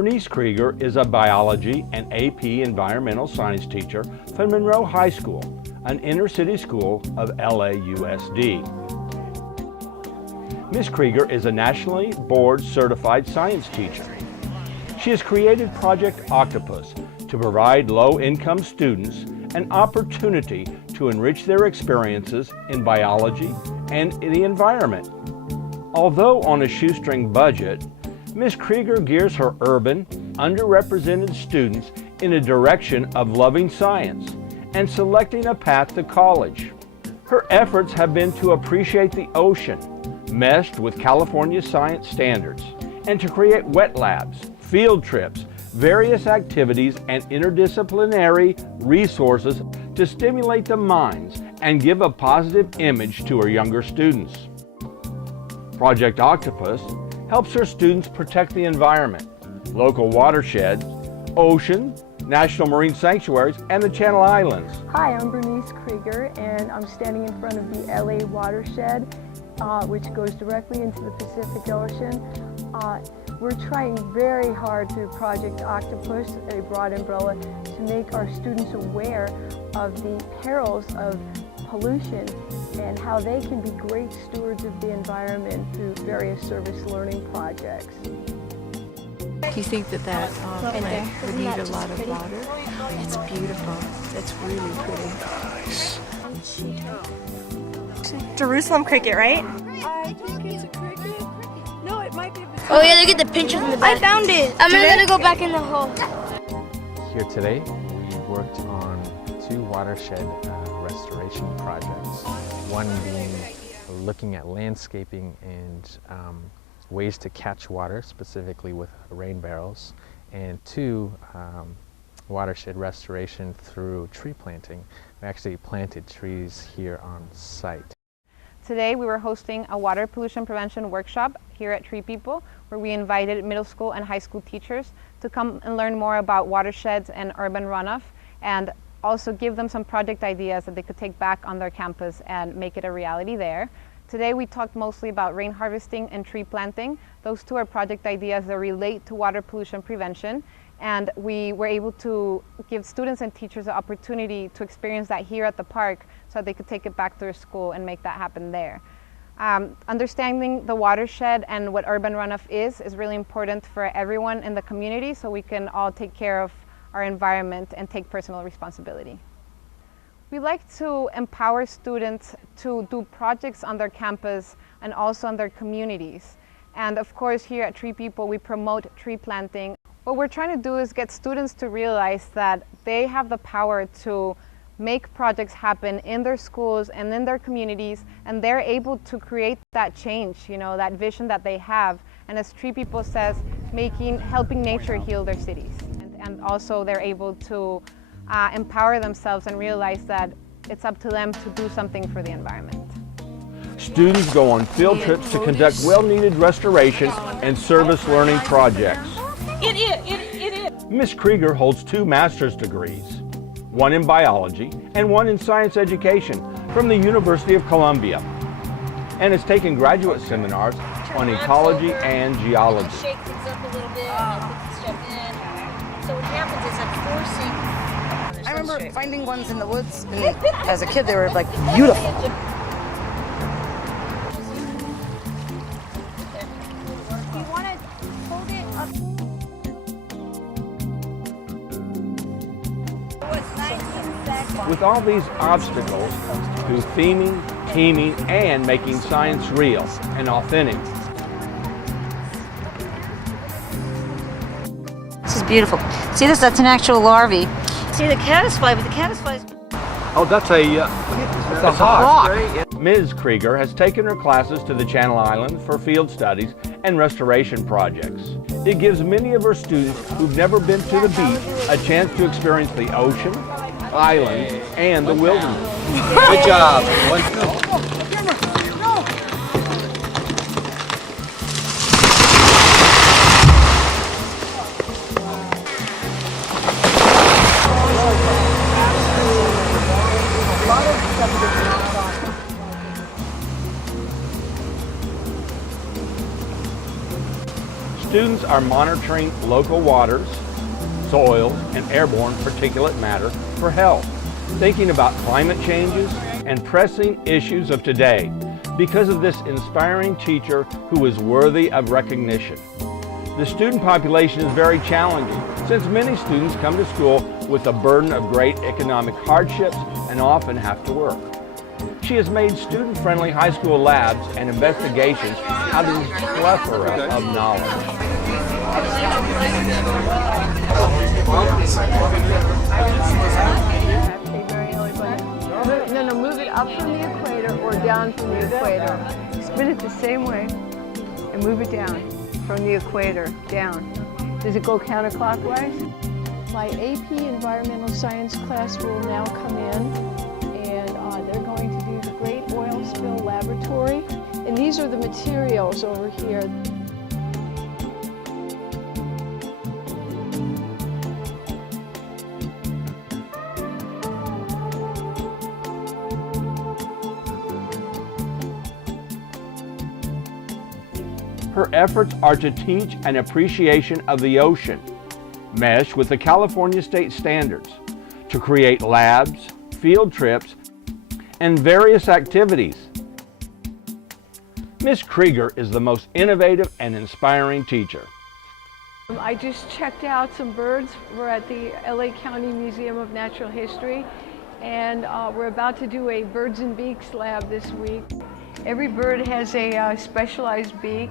Bernice Krieger is a biology and AP environmental science teacher from Monroe High School, an inner-city school of LAUSD. Ms. Krieger is a nationally board-certified science teacher. She has created Project Octopus to provide low-income students an opportunity to enrich their experiences in biology and in the environment. Although on a shoestring budget, Ms. Krieger gears her urban, underrepresented students in a direction of loving science and selecting a path to college. Her efforts have been to appreciate the ocean, meshed with California science standards, and to create wet labs, field trips, various activities, and interdisciplinary resources to stimulate the minds and give a positive image to her younger students. Project Octopus helps her students protect the environment, local watersheds, ocean, national marine sanctuaries, and the Channel Islands. Hi, I'm Bernice Krieger, and I'm standing in front of the LA Watershed, which goes directly into the Pacific Ocean. We're trying very hard through Project Octopus, a broad umbrella, to make our students aware of the perils of pollution and how they can be great stewards of the environment through various service learning projects. Do you think that plant would need a lot of water? It's beautiful. It's really pretty. Jerusalem cricket, right? I think it's a cricket. No, it might be. Oh yeah, look at the pictures in the back. I found it. I'm gonna go back in the hole. Here today, we worked on 2 watershed restoration projects. One being looking at landscaping and ways to catch water, specifically with rain barrels, and 2, watershed restoration through tree planting. We actually planted trees here on site. Today we were hosting a water pollution prevention workshop here at Tree People, where we invited middle school and high school teachers to come and learn more about watersheds and urban runoff, and also give them some project ideas that they could take back on their campus and make it a reality there. Today we talked mostly about rain harvesting and tree planting. Those 2 are project ideas that relate to water pollution prevention, and we were able to give students and teachers the opportunity to experience that here at the park so that they could take it back to their school and make that happen there. Understanding the watershed and what urban runoff is really important for everyone in the community, so we can all take care of our environment and take personal responsibility. We like to empower students to do projects on their campus and also on their communities. And of course, here at Tree People, we promote tree planting. What we're trying to do is get students to realize that they have the power to make projects happen in their schools and in their communities, and they're able to create that change, that vision that they have. And as Tree People says, helping nature heal their cities. And also they're able to empower themselves and realize that it's up to them to do something for the environment. Students go on field trips to conduct well-needed restoration and service learning projects. It is. Ms. Krieger holds 2 master's degrees, one in biology and one in science education from the University of Columbia, and has taken graduate seminars on ecology and geology. Shake things up a little bit and put stuff in. So what happens is I'm forcing. I remember finding ones in the woods, and as a kid they were like beautiful. You want to hold it up? With all these obstacles to theming, teaming, and making science real and authentic. This is beautiful. See this? That's an actual larvae. See the caddisfly, but the caddisfly. Oh, that's a hawk. Ms. Krieger has taken her classes to the Channel Islands for field studies and restoration projects. It gives many of her students who've never been to the beach a chance to experience the ocean, islands, and the wilderness. Good job. students are monitoring local waters, soils, and airborne particulate matter for health, thinking about climate changes and pressing issues of today because of this inspiring teacher who is worthy of recognition. The student population is very challenging since many students come to school with the burden of great economic hardships and often have to work. She has made student-friendly high school labs and investigations out of this plethora of knowledge. No, move it up from the equator or down from the equator. Spin it the same way and move it down from the equator, down. Does it go counterclockwise? My AP Environmental Science class will now come in, and they're going to do the Great Oil Spill Laboratory. And these are the materials over here. Her efforts are to teach an appreciation of the ocean, mesh with the California state standards, to create labs, field trips, and various activities. Ms. Krieger is the most innovative and inspiring teacher. I just checked out some birds. We're at the LA County Museum of Natural History, and we're about to do a birds and beaks lab this week. Every bird has a specialized beak.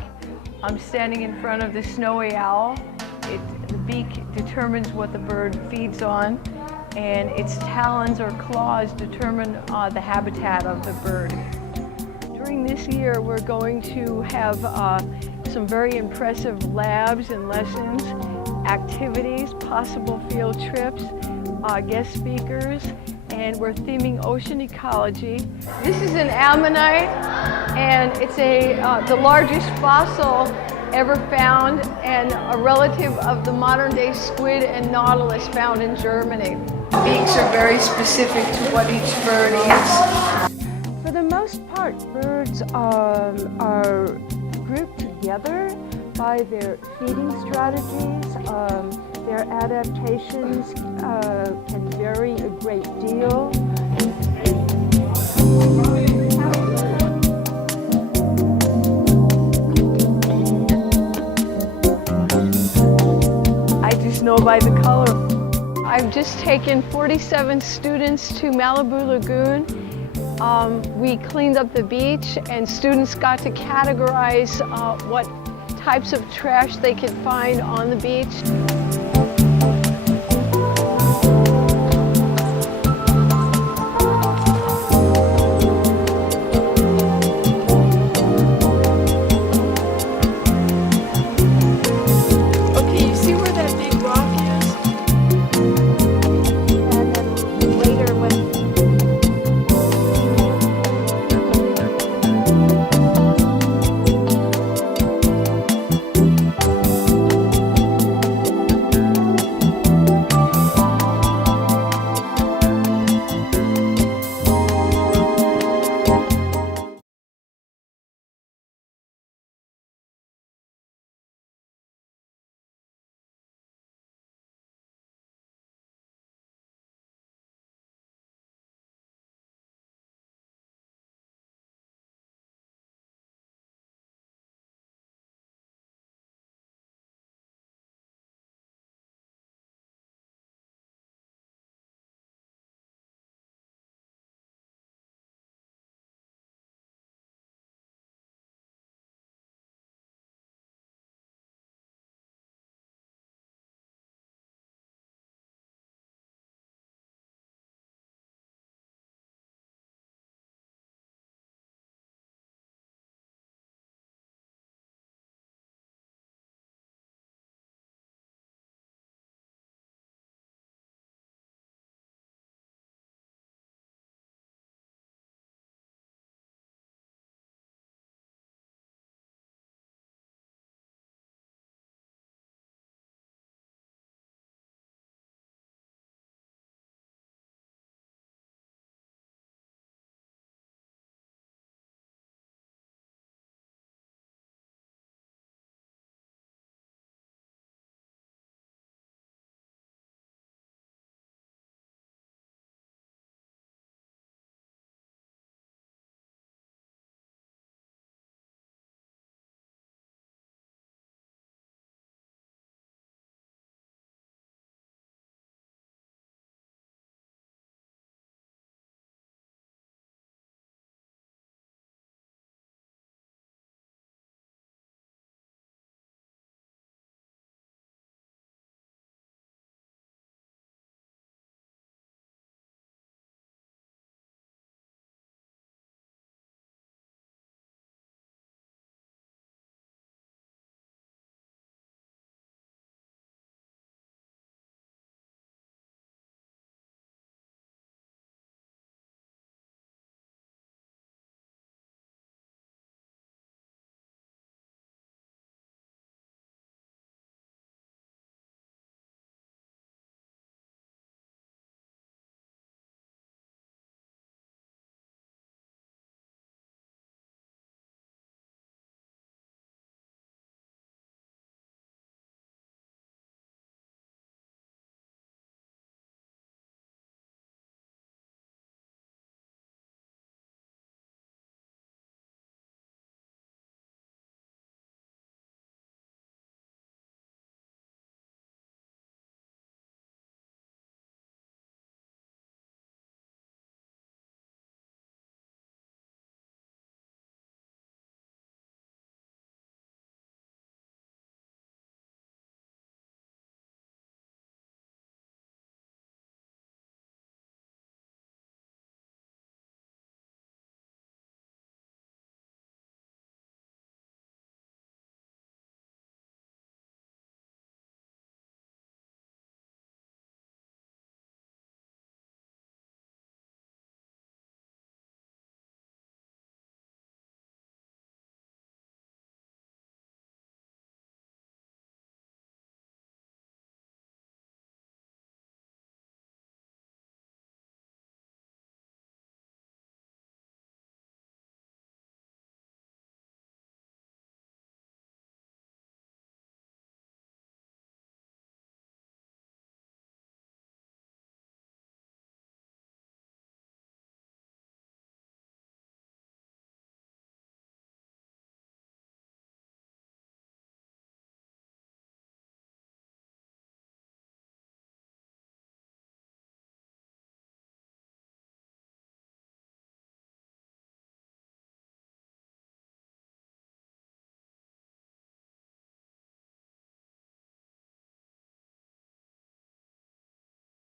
I'm standing in front of the snowy owl. The beak determines what the bird feeds on, and its talons or claws determine the habitat of the bird. During this year, we're going to have some very impressive labs and lessons, activities, possible field trips, guest speakers, and we're theming ocean ecology. This is an ammonite, and it's the largest fossil ever found and a relative of the modern-day squid and nautilus found in Germany. Beaks are very specific to what each bird eats. For the most part, birds are grouped together by their feeding strategies. Their adaptations can vary a great deal. I just know by the color. I've just taken 47 students to Malibu Lagoon. We cleaned up the beach, and students got to categorize what types of trash they could find on the beach.